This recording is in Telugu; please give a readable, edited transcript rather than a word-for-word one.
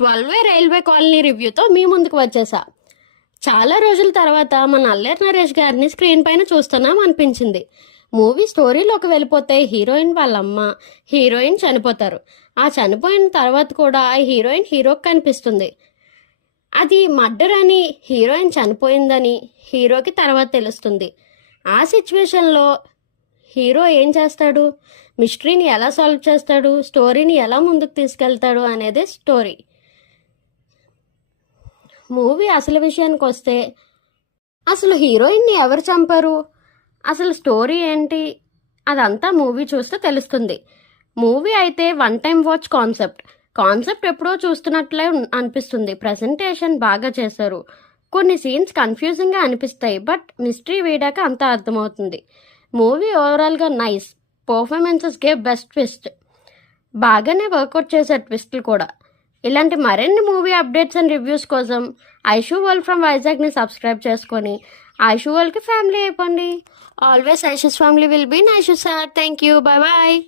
12 రైల్వే కాలనీ రివ్యూతో మీ ముందుకు వచ్చేసా. చాలా రోజుల తర్వాత మన అల్లరి నరేష్ గారిని స్క్రీన్ పైన చూస్తున్నాం అనిపించింది. మూవీ స్టోరీలోకి వెళ్ళిపోతే హీరోయిన్ వాళ్ళమ్మ, హీరోయిన్ చనిపోతారు. ఆ చనిపోయిన తర్వాత కూడా ఆ హీరోయిన్ హీరోకి కనిపిస్తుంది. అది మర్డర్ అని, హీరోయిన్ చనిపోయిందని హీరోకి తర్వాత తెలుస్తుంది. ఆ సిచ్యువేషన్లో హీరో ఏం చేస్తాడు, మిస్టరీని ఎలా సాల్వ్ చేస్తాడు, స్టోరీని ఎలా ముందుకు తీసుకెళ్తాడు అనేది స్టోరీ. మూవీ అసలు విషయానికి వస్తే అసలు హీరోయిన్ని ఎవరు చంపారు, అసలు స్టోరీ ఏంటి, అదంతా మూవీ చూస్తే తెలుస్తుంది. మూవీ అయితే వన్ టైం వాచ్ కాన్సెప్ట్ ఎప్పుడో చూస్తున్నట్లే అనిపిస్తుంది. ప్రజెంటేషన్ బాగా చేశారు. కొన్ని సీన్స్ కన్ఫ్యూజింగ్గా అనిపిస్తాయి, బట్ మిస్టరీ వేయడాక అంతా అర్థమవుతుంది. మూవీ ఓవరాల్గా nice. Performances gave best twist. బాగానే వర్కౌట్ చేశారు ట్విస్ట్లు కూడా. ఇలాంటి మరిన్ని మూవీ అప్డేట్స్ అండ్ రివ్యూస్ కోసం ఐషూ వరల్డ్ ఫ్రమ్ వైజాగ్ని సబ్స్క్రైబ్ చేసుకొని ఐషూ వరల్డ్కి ఫ్యామిలీ అయిపోండి. Always Aishu's family will be Aishu sir. Thank you. Bye bye.